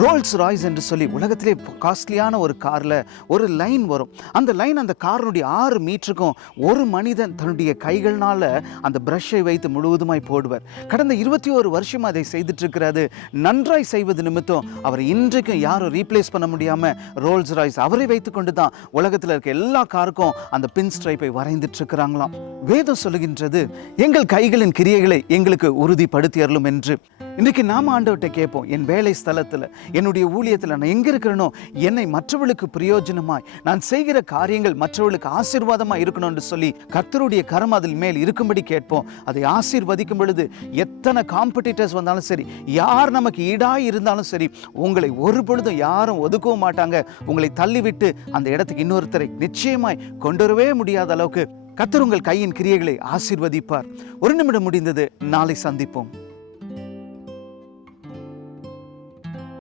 Rolls Royce என்று சொல்லி உலகத்திலே காஸ்ட்லியான ஒரு காரில் ஒரு லைன் வரும். அந்த லைன் அந்த காரினுடைய 6 மீட்டருக்கும் ஒரு மனிதன் தன்னுடைய கைகள்னால அந்த ப்ரஷ்ஷை வைத்து முழுவதுமாய் போடுவார். கடந்த 21 வருஷம் அதை செய்துட்டு இருக்கிறது. நன்றாய் செய்வது நிமித்தம் அவர் இன்றைக்கும் யாரும் ரீப்ளேஸ் பண்ண முடியாம ரோல்ஸ் ராய்ஸ் அவரை வைத்துக் கொண்டு தான் உலகத்தில் இருக்க எல்லா காருக்கும் அந்த பின் ஸ்ட்ரைப்பை வரைந்துட்டு இருக்கிறாங்களாம். வேதம் சொல்லுகின்றது, எங்கள் கைகளின் கிரியைகளை எங்களுக்கு உறுதிப்படுத்தி அருளும் என்று. இன்றைக்கு நாம ஆண்டவர்கிட்ட கேட்போம், என் வேலை ஸ்தலத்தில், என்னுடைய ஊழியத்தில் நான் எங்கே இருக்கிறேனோ என்னை மற்றவர்களுக்கு பிரயோஜனமாய் நான் செய்கிற காரியங்கள் மற்றவர்களுக்கு ஆசீர்வாதமாக இருக்கணும்னு சொல்லி கர்த்தருடைய கரம் அதில் மேல் இருக்கும்படி கேட்போம். அதை ஆசீர்வதிக்கும் பொழுது எத்தனை காம்படிட்டர்ஸ் வந்தாலும் சரி, யார் நமக்கு ஈடாக இருந்தாலும் சரி, உங்களை ஒரு பொழுதும் யாரும் ஒதுக்கவும் மாட்டாங்க. உங்களை தள்ளிவிட்டு அந்த இடத்துக்கு இன்னொருத்தரை நிச்சயமாய் கொண்டு வரவே முடியாத அளவுக்கு கர்த்தர் உங்கள் கையின் கிரியைகளை ஆசீர்வதிப்பார். ஒரு நிமிடம் முடிந்தது. நாளை சந்திப்போம்.